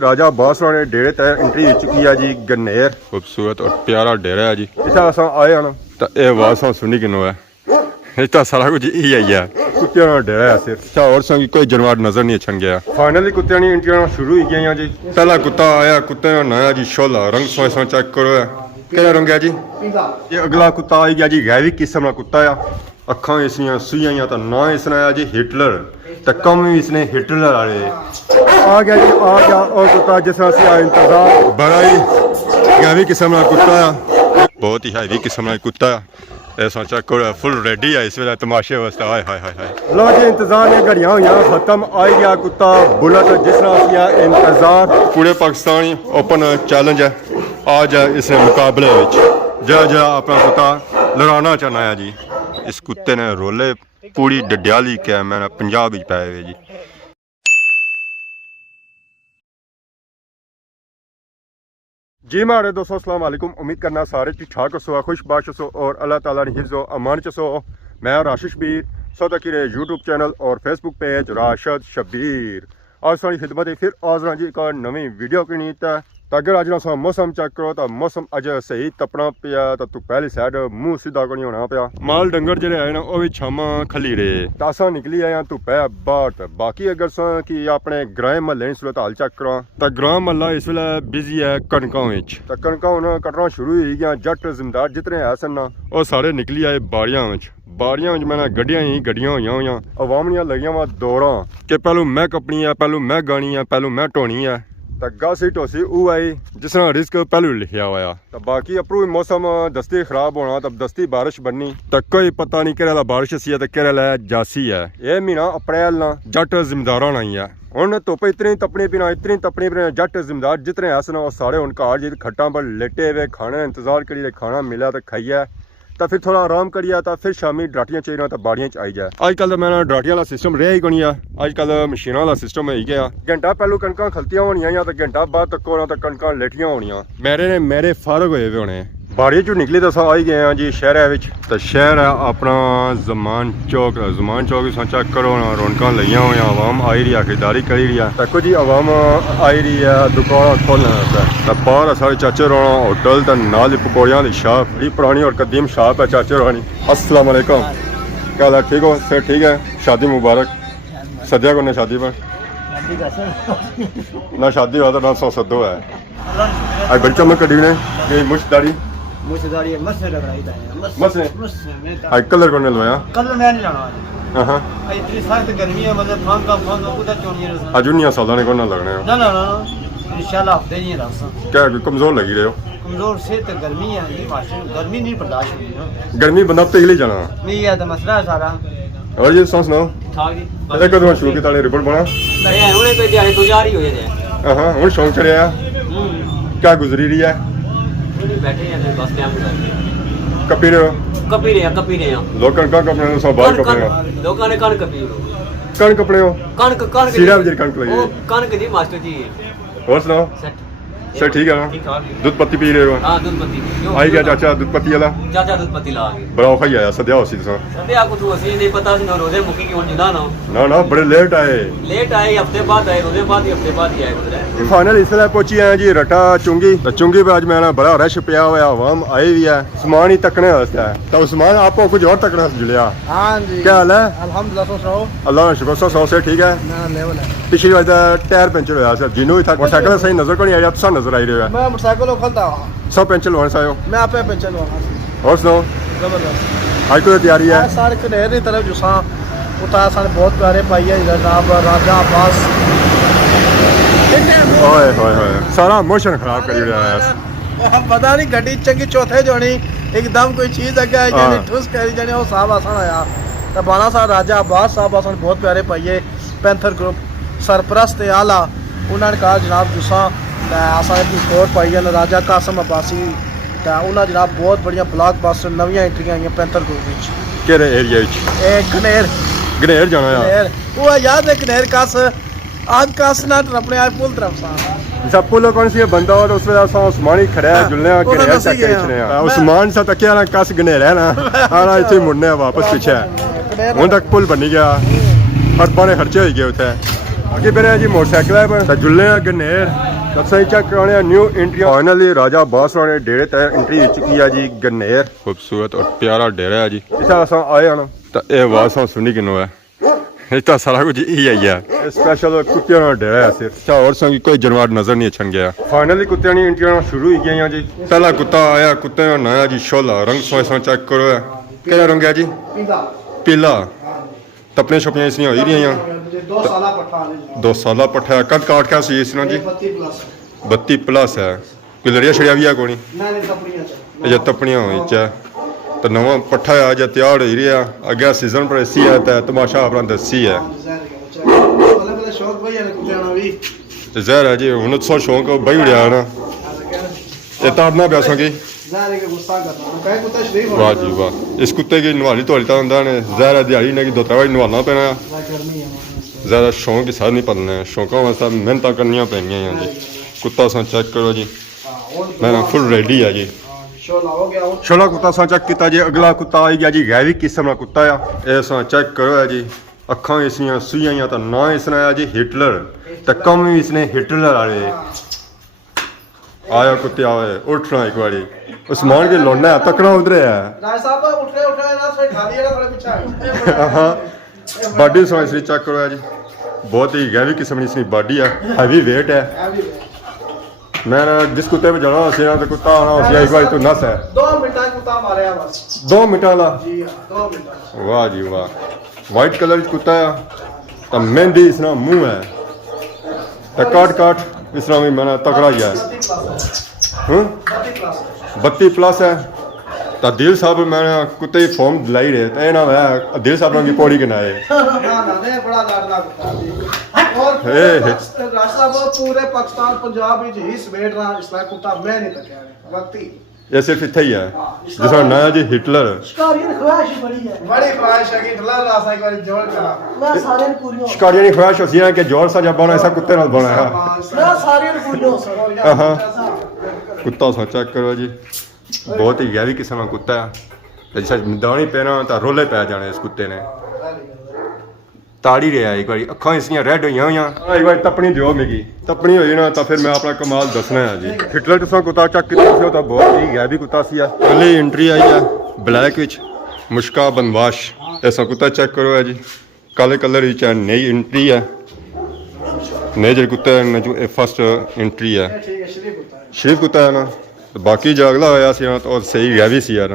राजा बासरा ने डेरे तक एंट्री हो चुकी है जी। गनेर खूबसूरत और प्यारा डेरा है जी। इतना अस आए हैं तो यह आवाज सुनी किनों है। इतना सारा कुछ यही आई है। कुत्तियों का डेरा है सिर्फ और संग कोई जानवर नजर नहीं छन गया। फाइनली कुत्तियों की एंट्रियां शुरू हो गई जी। पहला कुत्ता आया, कुत्ते का नया जी शोला रंग सोए चेक करो है क्या रंग है जी। ये अगला कुत्ता आई गया जी। गैवी किस्म का कुत्ता है। अखा इसनिया सुइया तो ना इसने आया जी हिटलर तो कम भी इसने हिटलर वाले आ गया जी। आ गया और कुत्ता जिस इंतजार बड़ा ही गैवी किस्म का कुत्ता है। बहुत ही हैवी किस्म का कुत्ता है। ऐसा चेक करो फुल रेडी है इस वे तमाशे वास्ते। हाय हाय हाय हाय लो जी इंतजार ने घड़ियां हुई खत्म। आ गया कुत्ता बुलेट जिस तरह इंतजार। पूरे पाकिस्तानी ओपन चैलेंज है आज इस मुकाबले जरा अपना कुत्ता लड़ाना चाहना है जी। इस कुत्ते ने रोले पूरी डडियाली क्या मैंने पंजाब ही पाए हुए जी। जी मारे दोस्तों अस्सलाम वालेकुम। उम्मीद करना सारे ठीक ठाक हो, खुशबाश हो और अल्लाह ताला ने हिफ्ज़ो अमान च सो। मैं राशिद शबीर सौदा की यूट्यूब चैनल और फेसबुक पेज राशिद शबीर आज सारी खिदमत फिर आज जी एक नवी वीडियो की नीयत है। तो अगर अज ना मौसम चेक करो तो मौसम अज सही तपना पिया तो तू पहली साइड मुँह सीधा को नहीं होना पिया। माल डंगर जो है ना वह भी छामा खली रहे तो असा निकली आया धुप है बाहर। बाकी अगर कि अपने ग्रां महल्ले की सूरत हाल चेक करो तो ग्रां महल्ला इस वे बिजी है कणकों तो कणक हूँ कटना शुरू हो गया। जट जिमदार जितने है सन वो सारे निकली आए बाड़ियां मैंने गड्डियां ही गड्डियां हुई हुई अवामनियां लगियां वा दौरा कि पहलू मैं कपनी है, पहलू मैं गानी है, पहलू मैं ढोनी है तो गासी टोसी वो आई जिस तरह रिस्क पहलू लिखा हुआ। तो बाकी अपरू मौसम दस्ती खराब होना तब दस्ती बारिश बननी तो कोई पता नहीं केरला बारिश सी है तो केरला जासी है। ये महीना अप्रैल ना जट जिम्मेदार नहीं है। हूँ धुप इतनी तपनी पीना इतनी तपनी पीना जट जिम्मेदार जितने है सन सारे हूँ घर जी खट्टा पर लेटे हुए खाने इंतजार करिए खाना मिला तो खाइए तो फिर थोड़ा आराम करिए तो फिर शामी डराटियां चाहिए तो बाड़ियां आई जाए। अजकल तो मैंने डराटियां वाला सिस्टम रहा ही कोनी है। अजकल मशीनों वाला सिस्टम है गया। घंटा पहलू कणकां खलतियां होनियां तो घंटा बाद तक होना तो कणकां लेटियां होनियां। मेरे फारग होए हुए होने बाड़ियां चो निकली तो आ ही गए हैं जी शहर तो शहर है अपना जमान चौक चेक करो ना रौनक लगिया हुई आवाम आई रही है खरीदारी करी रही है। देखो जी आवाम आई रही है दुकान खोलने तो बाहर सारे चाचे रोना होटल तो नाल पकौड़ियां की शॉप बड़ी पुरानी और कदीम शॉप है चाचे रोनी। अस्सलाम वालेकुम क्या हाल है ठीक हो फिर ठीक है। शादी मुबारक सद्या को शादी पर ना शादी हुआ तो ना सौ सदो है। आज बड़ी चमक कड़ी ने मुश्तदारी कलर को लवाया अजुनिया साल ने को लगने क्या कमजोर लगी रहे हो। कमजोर से तो गर्मी है गर्मी नहीं बर्दाश्त होगी। गर्मी बंदा पिघली जाना नहीं है तो मसला है सारा। और ये सुन सुनाओ कदों शुरू किया रिपोर्ट बना हूँ शौक चढ़िया क्या गुजरी रही है। कपी रहे हो लोग कणक कपने सौ बाहर कपने लोगों ने कणक कपी कणक कपने हो कणक सीरा बजरी कणक लगी कणक जी मास्टर जी। और सुनाओ सर ठीक है ना दूध पत्ती पी रहे हो। हां दूध पत्ती आई गया चाचा दूध पत्ती वाला चाचा दूध पत्ती ला बड़ा औखा ही आया सद्या होसी तो सद्या को तो असली नहीं पता सी रोजे मुकी की हुन जुदा ना बड़े लेट आए हफ्ते बाद आए रोजे बाद ही हफ्ते बाद ही आए। फाइनल इस वे पहुंची है जी रटा चुंगी तो चुंगी पे आज मैं बड़ा रश पिया हुआ आवाम आई हुई है सामान ही तकने वास्ते तो सामान आपको कुछ और तकना जुलिया। हां जी क्या हाल है अल्हम्दुलिल्लाह अल्लाह का शुक्र 100 से ठीक है। लेवल है पिछली बार टायर पंचर हुआ सर जिनू था मोटरसाइकिल सही नजर को नहीं आया अच्छा नजर आई रहा है। मैं मोटरसाइकिल खोलता सब पेंचर लवाने से आयो मैं आपे पेंचर लवाना और सुनो जबरदस्त आज को तैयारी है सारे कनेर की तरफ जुसा उतार सारे बहुत प्यारे पाई है जनाब राजा अब्बास ओए होए होए सारा मोशन खराब कर रहा है। पता नहीं गड्डी चंगी चौथे जोनी एकदम कोई चीज अगे आई जानी ठुस करी जानी वो साहब आसान आया तो बाला साहब राजा अब्बास साहब आसान बहुत प्यारे पाइए पैंथर ग्रुप सरपरस्त आला उन्होंने कहा जनाब जुसा असा कोर पाई है राजा कासम अब्बासी तो उन्होंने जनाब बहुत बढ़िया ब्लॉक बस्टर नवी एंट्रियां आई पैंथर ग्रुप केरे एरिया गनेर जाना यार वो याद है गनेर कास आज कास ना अपने आप पुल तरफ सा सब पुल कौन सी बंदा और उस वजह से उस्मान ही खड़ा है जुलने गनेर चेक करने उस्मान सा तकिया ना कास गनेर है ना आना इथे मुड़ने वापस पीछे हुन तक पुल बनी गया और बड़े खर्चे हो गए उथे ਅੱਗੇ ਫਿਰ ਜੀ ਮੋਟਰਸਾਈਕਲ ਹੈ ਪਰ ਜੁੱਲੇ ਆ ਗਨੇਰ ਦੱਸਾਂ ਚੈੱਕ ਕਰਾਉਣੇ ਆ ਨਿਊ ਐਂਟਰੀ ਫਾਈਨਲੀ ਰਾਜਾ ਬਾਸਰਾ ਨੇ ਡੇਰੇ ਤੇ ਐਂਟਰੀ ਹੋ ਚੁੱਕੀ ਆ ਜੀ ਗਨੇਰ ਖੂਬਸੂਰਤ ਔਰ ਪਿਆਰਾ ਡੇਰਾ ਹੈ ਜੀ ਇੱਥੇ ਅਸਾਂ ਆਏ ਹਨ ਤਾਂ ਇਹ ਵਾਸਾਂ ਸੁਣੀ ਕਿਨੋ ਹੈ ਇਹ ਤਾਂ ਸਾਰਾ ਕੁਝ ਹੀ ਆਈ ਹੈ ਸਪੈਸ਼ਲ ਕੁੱਤਿਆਂ ਦਾ ਡੇਰਾ ਹੈ ਸਿਰਫ ਹੋਰ ਸੰਗੀ ਕੋਈ ਜਾਨਵਰ ਨਜ਼ਰ ਨਹੀਂ ਅਛਣ ਗਿਆ ਫਾਈਨਲੀ ਕੁੱਤਿਆਂ ਦੀ ਐਂਟਰੀਆਂ ਸ਼ੁਰੂ ਹੋ ਗਈਆਂ ਜੀ ਪਹਿਲਾ ਕੁੱਤਾ ਆਇਆ ਕੁੱਤੇ ਦਾ ਨਾਂ ਹੈ ਜੀ ਸ਼ੋਲਾ ਰੰਗ ਸੋਇਸਾਂ ਚੈੱਕ ਕਰੋ ਕਿਹੜਾ ਰੰਗ ਹੈ ਜੀ ਪੀਲਾ ਤਪਨੇ ਛਪੀਆਂ ਇਸ ਦੀਆਂ ਹੋਈ ਰਹੀਆਂ 2 ਸਾਲਾ ਪੱਠਾ ਨੇ 2 ਸਾਲਾ ਪੱਠਾ ਕੱਟ ਕਾਟ ਕੇ ਸੀ ਇਸ ਨਾਲ ਜੀ 32 ਪਲੱਸ ਹੈ ਕੋਈ ਲੜਿਆ ਛੜਿਆ ਵੀ ਆ ਕੋਣੀ ਨਹੀਂ ਤਪੜੀਆਂ ਚ ਇਹ ਤਪਣੀਆਂ ਹੋਈ ਚ ਤਾਂ ਨਵਾਂ ਪੱਠਾ ਆ ਜਾਂ ਤਿਆਰ ਹੋ ਰਿਹਾ ਅੱਗੇ ਸੀਜ਼ਨ ਪਰ ਐਸੀ ਹੈ ਤਾਂ ਤਮਾਸ਼ਾ ਆਪਣਾ ਦੱਸੀ ਹੈ ਸ਼ੌਕ ਭਈਆ ਨੇ ਕੁੱਤਿਆਂ ਨਾਲ ਵੀ ਤੇ ਜ਼ਹਿਰ ਹੈ ਜੀ ਹੁਣ ਤੋਂ ਸ਼ੌਂਕ ਬਈ ਉੜਿਆ ਨਾ ਇਹ ਤਾੜਨਾ ਪਿਆ ਸੰਗੀ ਜ਼ਾਰੇ ਕੇ ਗੁੱਸਾ ਕਰਨਾ ਕਹੇ ਕੁੱਤਾ ਸ਼ਰੀਫ ਹੋ ਵਾਹ ਜੀ ਵਾਹ ਇਸ ਕੁੱਤੇ ਦੀ ਨਵਾਲੀ ਧੋਲੀ ਤਾਂ ਹੁੰਦਾ ਨੇ ਜ਼ਹਿਰ ਦਿਹਾੜੀ ਨੇ ਕਿ ਦੋ ਤਰਾ ਨਵਾਲਣਾ ਪੈਣਾ ਗਰਮੀ ਹੈ ਜ਼ਿਆਦਾ ਸ਼ੌਂਕ ਹੀ ਸਾਰ ਨਹੀਂ ਪੜਨਾ ਸ਼ੌਂਕਾਂ ਵਾਸਤੇ ਮਿਹਨਤਾਂ ਕਰਨੀਆਂ ਪੈਣੀਆਂ ਜੀ ਕੁੱਤਾ ਸਾਂ ਚੈੱਕ ਕਰੋ ਜੀ ਮੈਂ ਫੁੱਲ ਰੈਡੀ ਆ ਜੀ ਸ਼ੋਲਾ ਹੋ ਗਿਆ ਛੋਲਾ ਕੁੱਤਾ ਸਾਂ ਚੈੱਕ ਕੀਤਾ ਜੀ ਅਗਲਾ ਕੁੱਤਾ ਆਈ ਗਿਆ ਜੀ ਗੈਵੀ ਕਿਸਮ ਦਾ ਕੁੱਤਾ ਆ ਇਹ ਸਾਂ ਚੈੱਕ ਕਰੋ ਜੀ ਅੱਖਾਂ ਇਸਨੀਆਂ ਸੂਈਆਂ ਤਾਂ ਨਾਂ ਇਸਨੇ ਆ ਜੀ ਹਿਟਲਰ ਤਾਂ ਕੰਮ ਵੀ ਇਸਨੇ ਹਿਟਲਰ ਵਾਲੇ ਆਇਆ ਕੁੱਤੇ ਆਏ ਉੱਠਣਾ ਇੱਕ ਵਾਰੀ ਉਸਮਾਨ ਕੇ ਲੋਨਾ ਤੱਕਣਾ ਉਧਰ ਹੈ ਰਾਜ ਸਾਹਿਬ ਉੱਠੇ ਨਾ ਸੇ ਖਾਲੀ ਵਾਲਾ ਥੋੜਾ ਪਿੱਛਾ ਹਾਂ ਬਾਡੀ ਸਾਂ ਇਸਨੇ ਚੈੱਕ ਕਰੋ ਜੀ ਬਹੁਤ ਹੀ ਗੈਵੀ ਕਿਸਮ ਦੀ ਇਸਨੀ ਬਾਡੀ ਆ ਹੈਵੀ weight ਹੈ मैं जिस कुत्ते में जाना उसे तो कुत्ता आना उसे एक बार तो नस है 2 मिनट कुत्ता मारे बस 2 मिनट वाला जी हां 2 मिनट वाह जी वाह वाइट कलर कुत्ता है तो मेहंदी इसना मुंह है तो काट इसना भी मैंने तकड़ा ही है 32 प्लस है तो दिल साहब मैंने कुत्ते की फॉर्म लाई रहे तो ना मैं दिल साहब की पौड़ी के नाए बड़ा लाडला कुत्ता और रास्ता पूरे पाकिस्तान पंजाब में ही स्वेट रहा इसला कुत्ता मैं नहीं तकिया वक्ती ये सिर्फ इतना ही है जिसका नया जी हिटलर शिकारियों की ख्वाहिश बड़ी ख्वाहिश है कि हिटलर रास्ता एक बार जोड़ करा मैं सारे पूरी शिकारियों की ख्वाहिश होती है कि जोर सा जब बना ऐसा कुत्ते नाल बना है मैं सारे पूरी हो सरो हां कुत्ता सा चेक करो जी बहुत ही गहरी किस्म का कुत्ता है जैसा दानी पैना तो रोले पै जाने इस कुत्ते ने ताड़ी रहा एक बार अखा इसलिए रेड हुई एक बार तपनी दो मेरी तपनी हुई ना तो फिर मैं अपना कमाल दसना है जी हिटलर तो कुत्ता चक किया तो बहुत ही गहरी कुत्ता सी पहले एंट्री आई है ब्लैक विच मुश्का बनवाश ऐसा कुत्ता चेक करो है जी काले कलर नई एंट्री है नए जो कुत्ते जो फर्स्ट एंट्री है शरीफ कुत्ता है ना बाकी जो अगला होया सी ना तो सही गहरी सी यार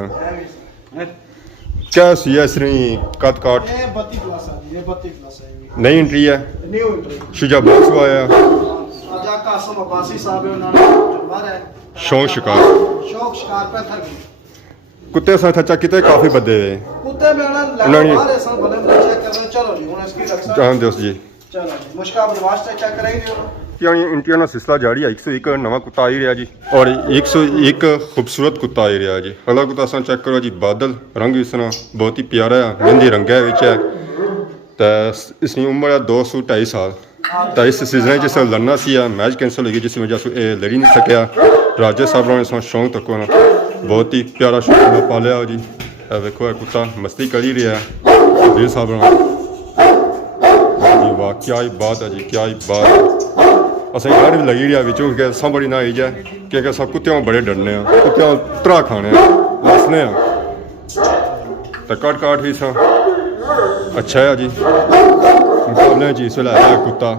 क्या सी है इसने कद काट ये 32 प्लस है ये 32 प्लस है नई एंट्री है न्यू एंट्री शुजा बॉक्स को आया राजा कासम अब्बासी साहब उन्होंने जवार है शौक शिकार पे थक कुत्ते साथ अच्छा कितने काफी बदे हुए कुत्ते में ना बाहर ऐसा भले में चेक कर चलो जी हुन इसकी रक्षा जान दोस्त जी चलो जी मुश्का बनवास से चेक करेंगे यानी इंडिया का सिलसिला जारी है 101 नवा कुत्ता आई रहा जी और 101 खूबसूरत कुत्ता आई रहा जी अगला कुत्ता असा चेक करो जी बादल रंग इसना बहुत ही प्यारा है मेहंदी रंग है तो इसकी उम्र है 2 से 2.5 साल तो इस सीजन जिस लड़ना सी मैच कैंसिल हो गई जिस वजह से ये लड़ी नहीं सकया राजे साहब ने इसमें शौक तक ना बहुत ही प्यारा शौक पालिया जी देखो कुत्ता मस्ती कर ही रहा है दिल साहब जी वाह क्या ही बात है जी क्या ही बात है असं घर भी लगी रहा बिचों के संभड़ी ना आई जाए क्योंकि सब कुत्तियों बड़े डरने कुत्तियों त्रा खाने लसने तो काट भी सा अच्छा है जी मुकाबले जी इस वेले आया कुत्ता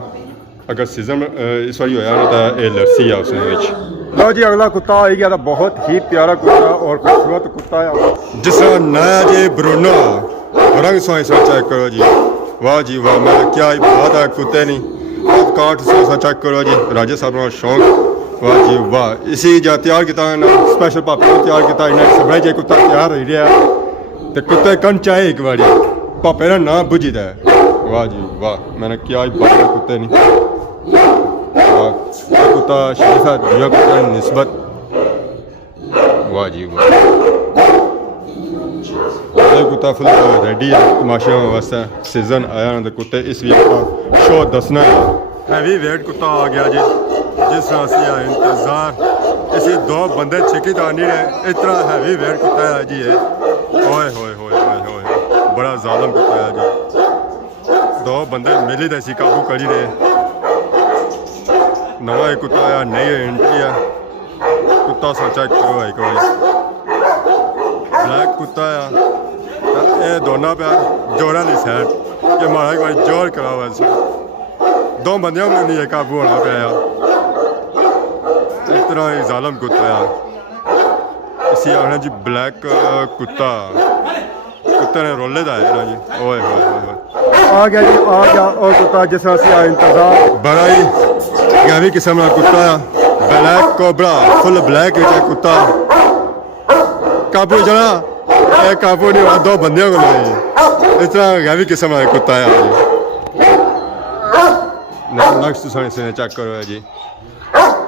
अगर सीजन इस बारी होया ना तो ये लरसी है उसने लो जी अगला कुत्ता आई गया तो बहुत ही प्यारा कुत्ता और खूबसूरत कुत्ता है जिसका नया जी ब्रूनो रंग सोई चेक करो जी वाह मैं क्या ही बात है कुत्ते नहीं काट सा चेक करो जी राजे साहब का शौक वाह जी वाह इसी जा तैयार किया ना स्पेशल पापे को तैयार किया इन्हें सब जे कुत्ता तैयार हो रहा तो कुत्ते कन चाहे एक बारी पापे का नाम बुझीदा है वाह जी वाह मैंने क्या ही बात है कुत्ते नहीं कुत्ता शरीफ है दूसरा कुत्ता निस्बत वाह जी वाह कुत्ता फुल रेडी है तमाशा वास्ते सीजन आया ना तो कुत्ते इस भी अपना शो दसना है हैवी वेट कुत्ता आ गया जी जिस तरह से इंतजार इसी 2 बंदे छिकी तो नहीं रहे इस तरह हैवी वेट कुत्ता है जी ये ओए होए होए होए होए बड़ा जालिम कुत्ता है जी 2 ਬੰਦੇ ਮਿਲੀ ਤਾਂ ਸੀ ਕਾਬੂ ਕਰੀ ਦੇ ਨਵਾਂ ਇੱਕ ਕੁੱਤਾ ਆ ਨਈ ਐਂਟਰੀ ਆ ਕੁੱਤਾ ਸਾ ਚੈੱਕ ਕਰੋ ਇੱਕ ਵਾਰੀ ਬਲੈਕ ਕੁੱਤਾ ਆ ਇਹ ਦੋਨਾਂ ਪਿਆ ਜੋਰਾਂ ਦੀ ਸਾਈਡ ਕਿ ਮਾਰਾ ਇੱਕ ਵਾਰੀ ਜ਼ੋਰ ਕਰਾਵਾ ਸੀ ਦੋ ਬੰਦਿਆਂ ਨੂੰ ਨਹੀਂ ਕਾਬੂ ਹੋਣਾ ਪਿਆ ਇਸ ਤਰ੍ਹਾਂ ਹੀ ਜ਼ਾਲਮ ਕੁੱਤਾ ਆ ਅਸੀਂ ਆਖਣਾ ਜੀ ਬਲੈਕ ਕੁੱਤਾ ਕੁੱਤੇ ਨੇ ਰੋਲੇ ਦਾ ਹੈ ਨਾ ਜੀ ਓਏ ਹੋਏ ਹੋਏ ਆ ਗਿਆ ਜੀ ਆ ਗਿਆ ਉਹ ਕੁੱਤਾ ਜਿਸ ਤਰ੍ਹਾਂ ਅਸੀਂ ਇੰਤਜ਼ਾਰ ਬੜਾ ਹੀ ਗਾਵੀ ਕਿਸਮ ਦਾ ਕੁੱਤਾ ਆ ਬਲੈਕ ਕੋਬਰਾ ਫੁੱਲ ਬਲੈਕ ਵਿੱਚ ਕੁੱਤਾ ਕਾਬੂ ਜਣਾ ਇਹ ਕਾਬੂ ਨਹੀਂ ਹੋਇਆ ਦੋ ਬੰਦਿਆਂ ਕੋਲ ਹੈ ਇਸ ਤਰ੍ਹਾਂ ਗਾਵੀ ਕਿਸਮ ਦਾ ਕੁੱਤਾ ਆ ਜੀ ਨੈਕਸਟ ਸਾਇੰਸ ਚੈੱਕ ਕਰੋ ਜੀ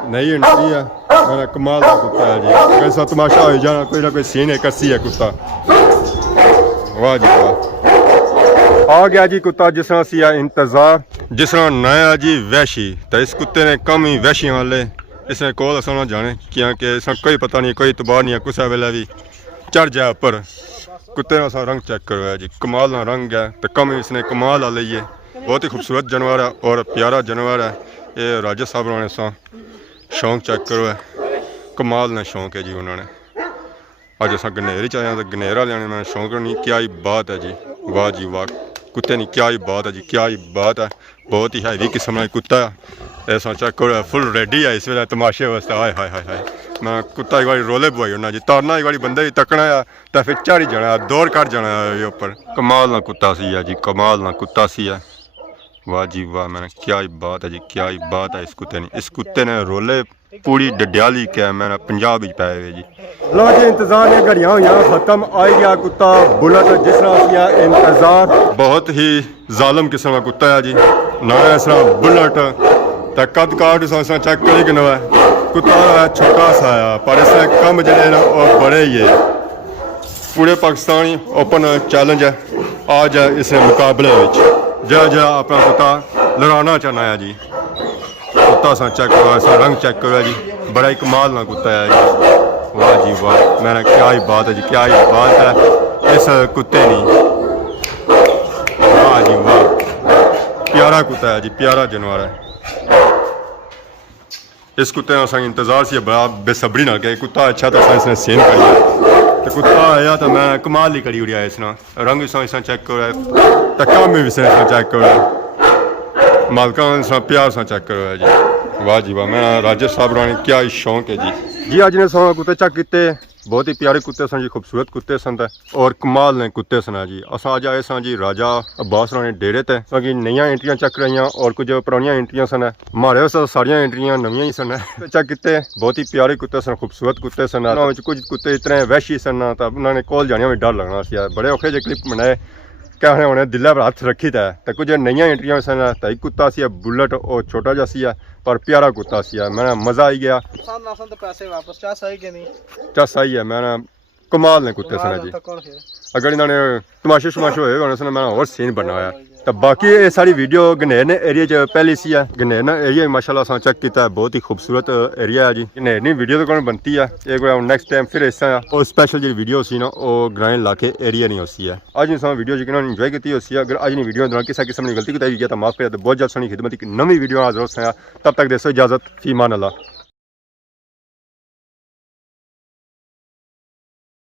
नहीं एंट्री है मेरा कमाल का कुत्ता है जी कैसा तमाशा हो जाना कोई ना कोई सीन है कस्सी है कुत्ता वाह जी वाह आ गया जी कुत्ता जिस तरह सी इंतजार जिस तरह नया जी वैशी तो इस कुत्ते ने कम ही वैशियां वाले इसने कोल अस ना जाने क्योंकि इसका कोई पता नहीं कोई इतबार नहीं है कुछ वेले भी चढ़ जाए ऊपर कुत्ते का सा रंग चेक करो है जी कमाल का रंग है तो कम इसने कमाल वाले ही है बहुत ही खूबसूरत जानवर है और प्यारा जानवर है ये राजा साहब ने सा शौक चेक करो है कमाल ने शौक है जी उन्होंने अज अस गनेर च आए तो गनेर वाले ने मैं शौक नहीं क्या ही बात है जी वाह कुत्ते नहीं क्या ही बात है जी क्या ही बात है बहुत ही हैवी किस्म का कुत्ता है ऐसा चेक करो फुल रेडी है इस वे तमाशे वास्ते हाय हाय हाय हाय मैं कुत्ता एक बार रोले पवाई होना जी तरना एक बार बंदे तकना है तो फिर चढ़ जाना दौड़ कर जाना है उपर कमाल ना कुत्ता सी है जी कमाल ना कुत्ता सी है वाह जी वाह मैंने क्या ही बात है जी क्या ही बात है इस कुत्ते ने रोले पूरी डडियाली क्या मैंने पंजाब ही पाए हुए जी लो जी इंतजार ने घड़ियां हुई खत्म आ गया कुत्ता बुलेट जिस तरह किया इंतजार बहुत ही जालिम किस्म का कुत्ता है जी ना इस तरह बुलेट तो कद काट चेक करी कि नवा कुत्ता छोटा सा है पर इसने कम जड़े ना और बड़े ही है पूरे पाकिस्तानी ओपन चैलेंज है आज है इस मुकाबले जरा अपना कुत्ता लड़ाना चाहना है जी कुत्ता सा चेक करो ऐसा रंग चेक करो जी बड़ा ही कमाल ना कुत्ता है जी वाह मैंने क्या ही बात है जी क्या ही बात है इस कुत्ते ने वाह जी वाह प्यारा कुत्ता है जी प्यारा जानवर है इस कुत्ते का इंतजार से बड़ा बेसब्री ना कि कुत्ता अच्छा तो इसने सीन करिया तो कुत्ता आया तो मैं कमाल ही करी उड़िया इसना रंग इस चेक करो तो काम भी चेक करो मालका प्यार से चेक करो है जी वाह मैं राजा साहब रानी क्या ही शौक है जी अज ने सौ कुत्ते चेक किए बहुत ही प्यारे कुत्ते सन जी खूबसूरत कुत्ते सन और कमाल ने कुत्ते सन जी अस अज आए सन जी राजा अब्बास रानी डेरे ते क्योंकि नई एंट्रियां चेक रही और कुछ पुरानियां एंट्रियां सन हमारे वास्ते सारियां एंट्रियां नवियां ही सन चेक किते बहुत ही प्यारे कुत्ते सन खूबसूरत कुत्ते सन कुछ कुत्ते इतने वैशी सन तो उन्होंने कोल जाने में डर लगना सी बड़े औखे जे क्लिप बनाए कहने उन्हें दिल पर हथ रखी था तो कुछ नई एंट्रियां सन तो एक कुत्ता सी बुलेट और छोटा जहा सी पर प्यारा कुत्ता सी मैंने मज़ा आई गया तो पैसे वापस चा सही के नहीं चा सही है मैंने कमाल ने कुत्ते सन जी अगर इन्होंने तमाशे शमाशे होए होने सन मैंने और सीन बनाया तो बाकी ये सारी वीडियो गनेर ने एरिया च पहली सी है गनेर ने एरिया माशाल्लाह सा चेक किया बहुत ही खूबसूरत एरिया है जी गनेर नी वीडियो तो कौन बनती है एक बार नेक्स्ट टाइम फिर इस और स्पेशल जी वीडियो सी ना वो ग्रामीण इलाके एरिया नहीं होती है अज नहीं वीडियो जिन्होंने इंजॉय की होती है अगर अज नहीं वीडियो दौरान किसी किस्म की गलती की तो माफ किया तो बहुत जल्द सुनी खिदमत की नवी वीडियो हाजिर हो तब तक देसो इजाजत फीमान अल्लाह।